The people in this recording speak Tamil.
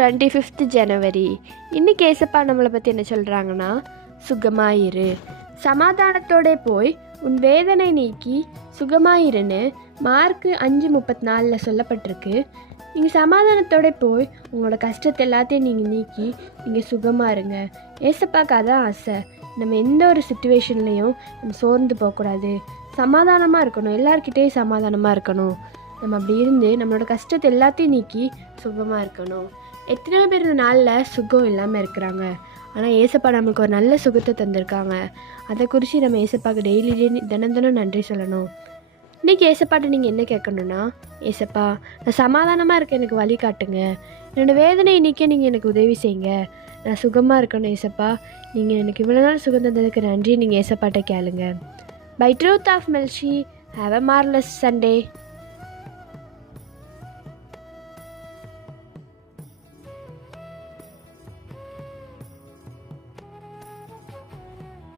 25th ஜனவரி. இன்றைக்கி ஏசப்பா நம்மளை பற்றி என்ன சொல்கிறாங்கன்னா, சுகமாயிரு, சமாதானத்தோட போய் உன் வேதனை நீக்கி சுகமாயிருன்னு மார்க் 5:34 சொல்லப்பட்டிருக்கு. நீங்கள் சமாதானத்தோட போய் உங்களோட கஷ்டத்தை எல்லாத்தையும் நீங்கள் நீக்கி நீங்கள் சுகமாக இருங்க. ஏசப்பாக்கு அதான் ஆசை. நம்ம எந்த ஒரு சுச்சுவேஷன்லேயும் நம்ம சோர்ந்து போகக்கூடாது, சமாதானமாக இருக்கணும், எல்லார்கிட்டேயும் சமாதானமாக இருக்கணும். நம்ம அப்படி இருந்து நம்மளோட கஷ்டத்தை எல்லாத்தையும் நீக்கி சுகமாக இருக்கணும். எத்தனையோ பேர் இந்த நாளில் சுகம் இல்லாமல் இருக்கிறாங்க. ஆனால் ஏசப்பா நம்மளுக்கு ஒரு நல்ல சுகத்தை தந்திருக்காங்க. அதை குறித்து நம்ம ஏசப்பாவுக்கு டெய்லி தினம் நன்றி சொல்லணும். இன்றைக்கி ஏசப்பாட்ட நீங்கள் என்ன கேட்கணுன்னா, ஏசப்பா நான் சமாதானமாக இருக்க எனக்கு வழி காட்டுங்க, என்னோடய வேதனையை நீக்க நீங்கள் எனக்கு உதவி செய்யுங்க, நான் சுகமாக இருக்கணும் ஏசப்பா, நீங்கள் எனக்கு இவ்வளோ நாள் சுகம் தந்ததுக்கு நன்றி நீங்கள் ஏசப்பாட்ட கேளுங்க. பை ட்ரூத் ஆஃப் மெல்ஷி, ஹாவ் அ மார்லஸ் சண்டே.